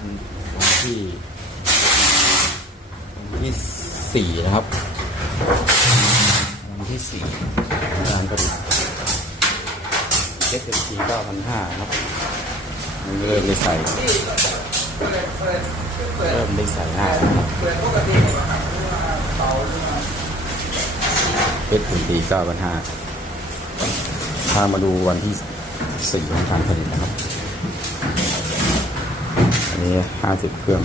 วันที่วันที่สี่นะครับ วันที่สี่งานผลิตเจ็ดสี่เก้าพันห้าครับมันเริ่มได้ใส่เริ่มได้ใส่หน้าเพชรถึงตีเก้าพันห้าพามาดูวันที่สี่ของการผลิตนะครับ นี้ห้าสิบเครื่อง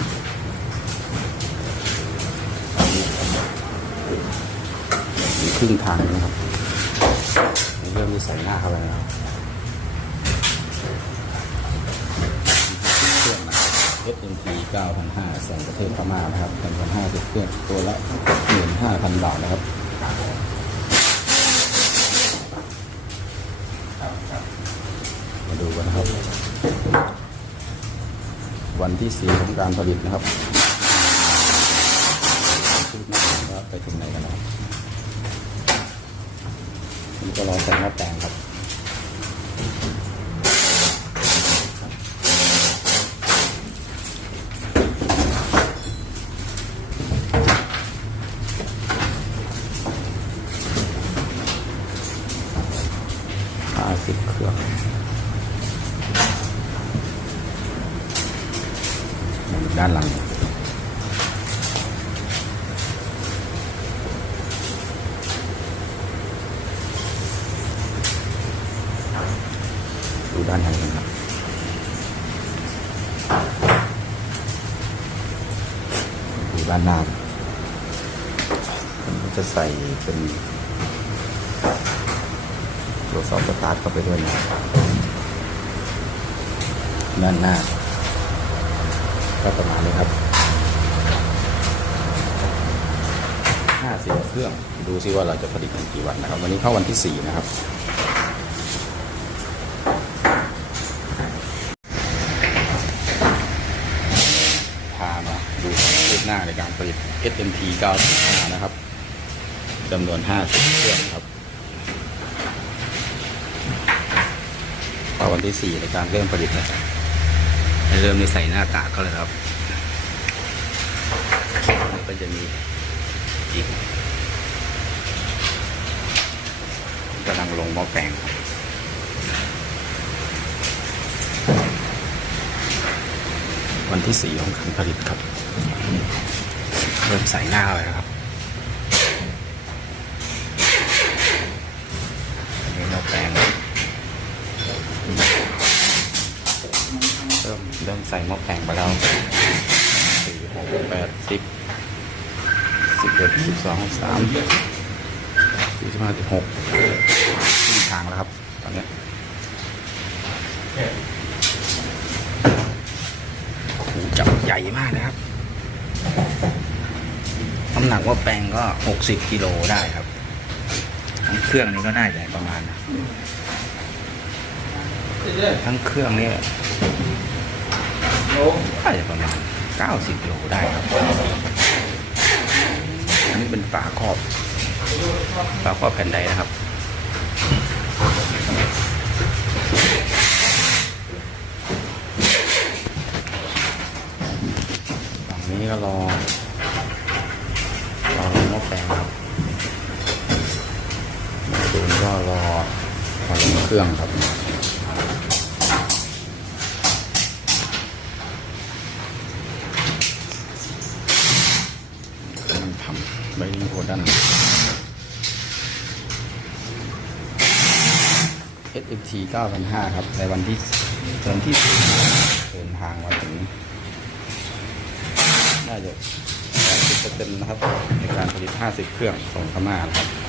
อยู่ครึ่งทางนะครับเริ่มมีใส่หน้าเข้าไปแล้วเครื่องนะครับ SMT 9,500ส่งประเทศพม่านะครับจำนวน50 เครื่องตัวละ 15,000 บาทนะครับมาดูกันนะครับ วันที่ 4 ของการผลิตนะครับคืบหน้าว่าไปถึงไหนกันนะครับนี่ก็รอแต่งหน้าแต่งครับ ห้าสิบเครื่องอยู่ ด้านหลัง ดูด้านในกันครับดูด้านหน้ามก็จะใส่เป็นตัวสอบสตาร์ทเข้าไปด้วยนะด้านหน้า ก็ประมาณนี้ครับห้าสิบเครื่อง ดูซิว่าเราจะผลิตกันกี่วันนะครับ วันนี้เข้าวันที่สี่นะครับพามาดูความคืบหน้าในการผลิต SMT 95นะครับจำนวน 50 เครื่องครับวันที่ 4 ในการเริ่มผลิตนะครับ เริ่มในใส่หน้ากากเขาเลยครับแล้วก็จะมีอีกกำลังลงหม้อแปลงครับวันที่สี่ของการผลิตครับ เริ่มใส่หน้าเลยครับอันนี้เราแปลงเริ่มเริ่ม ใส่หม้อแปลงไปแล้วสี่หกแปดสิบสิบเอ็ดสิบสองสามสี่สิบห้าสิบหกครึ่ทางแล้วครับ ตอนนี้ยจับใหญ่มากนะครับ น้ำหนักว่าแปลงก็หกสิบกิโลได้ครับทั้งเครื่องนี้ก็น่าจะประมาณนะทั้งเครื่องนี่ น่าจะประมาณเก้าสิบโลได้ครับ อันนี้เป็นฝาครอบฝาครอบแผ่นใดนะครับฝั่งนี้ก็รอรอลงหม้อแปลงครับมาดูนก็รอรอเครื่องครับ มัน ทำใบโพดัน SFT 9,500 ครับ ในวันที่เดินที่สี่เดินทางมาถึง น่าจะ80%นะครับ ในการผลิต 50 เครื่องส่งพม่านะครับ